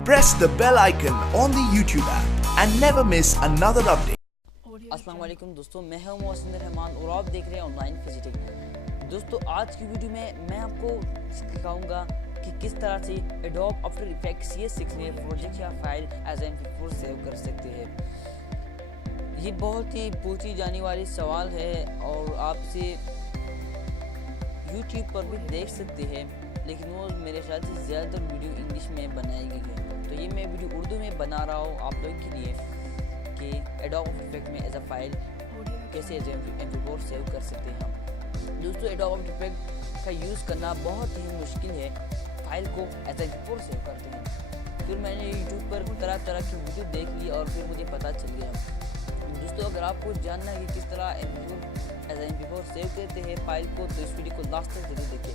Press the bell icon on the YouTube app and never miss another update. अस्सलाम वालेकुम दोस्तों, मैं हूं mohsinrahman और आप देख रहे हैं ऑनलाइन फिजिटिंग। दोस्तों आज की वीडियो में मैं आपको सिखाऊंगा कि किस तरह से एडोब आफ्टर इफेक्ट्स CS6 में प्रोजेक्ट या फाइल एज MP4 सेव कर सकते हैं। ये बहुत ही पूछी जाने वाली सवाल है और आप इसे YouTube पर भी देख सकते हैं, लेकिन वो मेरे ख्याल से ज़्यादातर वीडियो इंग्लिश में बनाई गई है, तो ये मैं वीडियो उर्दू में बना रहा हूँ आप लोग के लिए कि एडोब आफ्टर इफेक्ट में एज अ फाइल कैसे एज MP4 सेव कर सकते हैं हम। दोस्तों एडोब आफ्टर इफेक्ट का यूज़ करना बहुत ही मुश्किल है, फाइल को एज MP4 सेव करते हैं। फिर मैंने यूट्यूब पर तरह तरह की वीडियो देख ली और फिर मुझे पता चल गया। दोस्तों अगर आपको जानना है कि किस तरह एज MP4 सेव करते हैं फाइल को, तो इस वीडियो को लास्ट तक जरूर देखें।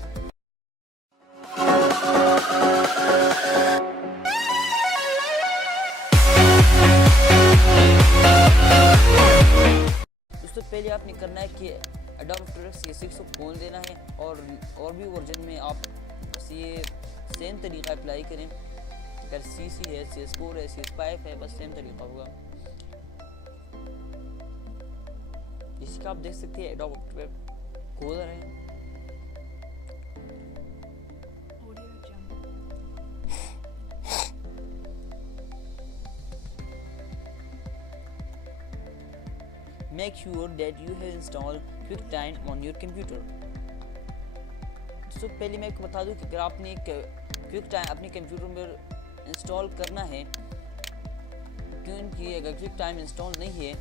दोस्तों पहले आपने करना है कि एडोब आफ्टर इफेक्ट्स CS6 को खोल देना है और भी वर्जन में आप ये सेम तरीका अप्लाई करें। अगर CC है, CS4 है, CS5 है, बस सेम तरीका होगा। जिसका आप देख सकते हैं एडोब आफ्टर इफेक्ट्स खोल रहे हैं। Make sure that you have installed QuickTime on your computer. तो पहले मैं बता दूं कि अगर आपने QuickTime अपने कंप्यूटर में इंस्टॉल करना है, क्योंकि अगर QuickTime इंस्टॉल नहीं है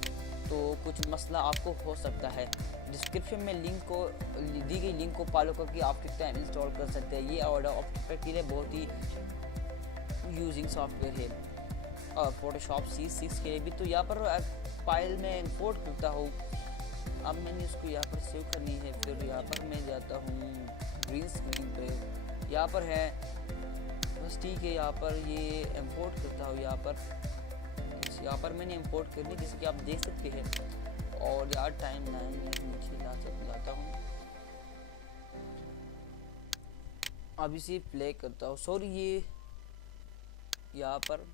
तो कुछ मसला आपको हो सकता है। डिस्क्रिप्शन में दी गई लिंक को फॉलो करके आप QuickTime इंस्टॉल कर सकते हैं। ये एडोब आफ्टर इफेक्ट्स के लिए बहुत ही यूजिंग सॉफ्टवेयर है और फोटोशॉप CS6 के लिए भी। तो यहाँ पर फाइल में इंपोर्ट करता हूँ। अब मैंने इसको यहाँ पर सेव करनी है, फिर यहाँ पर मैं जाता हूँ ग्रीन स्क्रीन पे, यहाँ पर है बस ठीक है। यहाँ पर ये इंपोर्ट करता हूँ, यहाँ पर मैंने इंपोर्ट करनी जैसे कि आप देख सकते हैं। और यार टाइम नीचे लाता हूँ। अब इसे प्ले करता हूँ। सॉरी ये यहाँ पर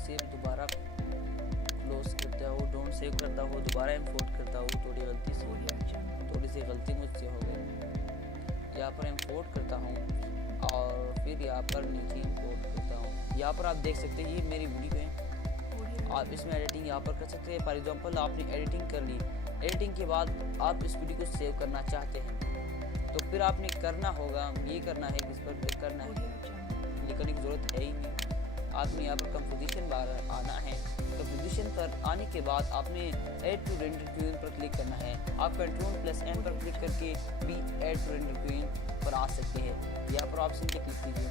सेव दोबारा क्लोज करता हूँ, डोंट सेव करता हूँ, दोबारा इंपोर्ट करता हूँ। थोड़ी सी गलती मुझसे हो गई। यहाँ पर इंपोर्ट करता हूँ और फिर यहाँ पर नीचे इंपोर्ट करता हूँ। यहाँ पर आप देख सकते हैं ये मेरी वीडियो है। आप इसमें एडिटिंग यहाँ पर कर सकते हैं। फॉर एग्जांपल आपने एडिटिंग कर ली, एडिटिंग के बाद आप इस वीडियो को सेव करना चाहते हैं, तो फिर आपने करना होगा ये करना है, किस पर क्लिक करना है, लिखने की ज़रूरत है ही नहीं। आपने यहाँ पर कंपोजिशन बार आना है। कंपोजिशन पर आने के बाद आपने ऐड टू रेंडर क्वीन पर क्लिक करना है। आप Ctrl+N पर क्लिक करके भी ऐड टू रेंडर क्वीन पर आ सकते हैं। यहाँ पर ऑप्शन पे क्लिक कीजिए।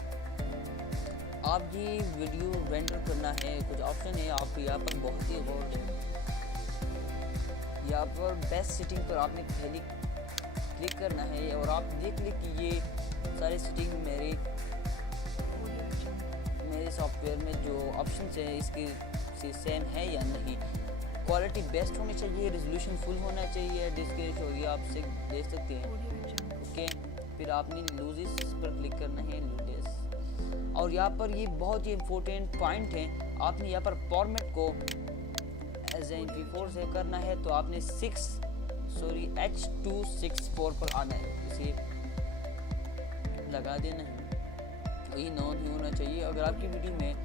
आप ये वीडियो रेंडर करना है, कुछ ऑप्शन है आपको यहाँ पर बहुत ही गौर है। यहाँ पर बेस्ट सेटिंग पर आपने पहले क्लिक करना है और आप देख लें कि ये सारी सेटिंग मेरे सॉफ्टवेयर में जो ऑप्शन है इसके से सेम है या नहीं। क्वालिटी बेस्ट होनी चाहिए, रेजोल्यूशन फुल होना चाहिए, डिस्क होगी आप से देख सकते हैं। ओके, फिर आपने लूजेस पर क्लिक करना है, लूजेस। और यहाँ पर ये बहुत ही इम्पोर्टेंट पॉइंट है, आपने यहाँ पर फॉर्मेट को एज MP4 से करना है तो आपने H264 पर आना है, इसे लगा देना है। ये नॉन ही होना चाहिए। अगर आपकी वीडियो में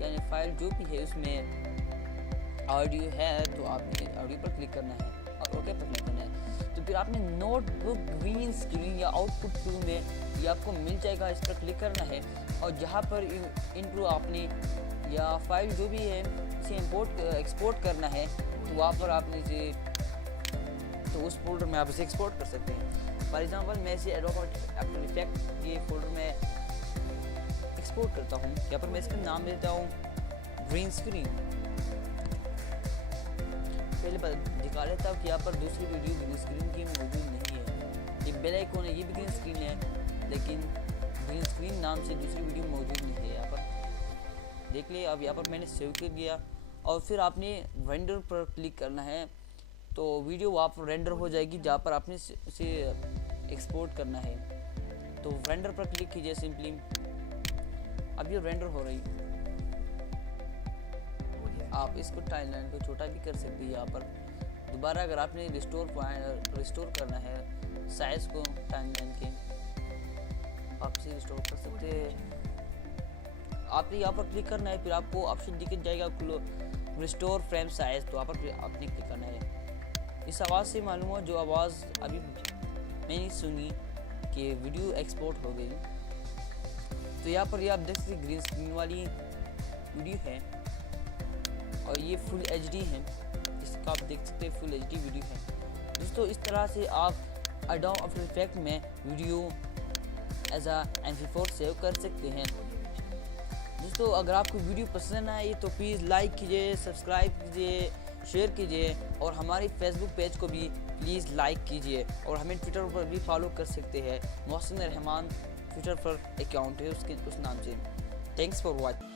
यानी फाइल जो भी है उसमें ऑडियो है तो आपने ऑडियो पर क्लिक करना है और ओके पर क्लिक करना है। तो फिर आपने नोटबुक ग्रीन स्क्रीन या आउटपुट टू में ये आपको मिल जाएगा, इस पर क्लिक करना है। और जहाँ पर इंट्रो आपने या फाइल जो भी है इसे एक्सपोर्ट करना है तो वहाँ पर आपने इसे तो उस फोल्डर में आप इसे एक्सपोर्ट कर सकते हैं। फॉर एग्जांपल मैं इसे एडोब आफ्टर इफेक्ट ये फोल्डर में एक्सपोर्ट करता हूँ। यहाँ पर मैं इसका नाम देता हूँ ग्रीन स्क्रीन। पहले दिखा लेता हूँ कि यहाँ पर दूसरी वीडियो ग्रीन स्क्रीन की मौजूद नहीं है। ये बेल आइकन है, ये भी ग्रीन स्क्रीन है, लेकिन ग्रीन स्क्रीन नाम से दूसरी वीडियो मौजूद नहीं है। यहाँ पर देख लिया। अब यहाँ पर मैंने सेव कर दिया और फिर आपने रेंडर पर क्लिक करना है तो वीडियो वहाँ पर रेंडर हो जाएगी जहाँ पर आपने इसे एक्सपोर्ट करना है। तो रेंडर पर क्लिक कीजिए सिंपली। अब ये रेंडर हो रही, आप इसको टाइमलाइन को छोटा भी कर सकते हैं। यहाँ पर दोबारा अगर आपने रिस्टोर करना है साइज को टाइमलाइन के, आप इसे रिस्टोर कर सकते हैं। आपने यहाँ पर क्लिक करना है, फिर आपको ऑप्शन दिख जाएगा रिस्टोर फ्रेम साइज, तो यहाँ पर आपने क्लिक करना है। इस आवाज़ से मालूम हो, जो आवाज़ अभी मैंने सुनी कि वीडियो एक्सपोर्ट हो गई। तो यहाँ पर ये आप देख सकते ग्रीन स्क्रीन वाली वीडियो है और ये फुल एचडी है, इसका आप देख सकते हैं फुल एचडी वीडियो है। दोस्तों इस तरह से आप एडोब आफ्टर इफेक्ट में वीडियो एज आ MP4 सेव कर सकते हैं। दोस्तों अगर आपको वीडियो पसंद आए तो प्लीज़ लाइक कीजिए, सब्सक्राइब कीजिए, शेयर कीजिए और हमारी फेसबुक पेज को भी प्लीज़ लाइक कीजिए और हमें ट्विटर पर भी फॉलो कर सकते हैं। mohsinrahman ट्विटर पर अकाउंट है उसके उस नाम से। Thanks for watching.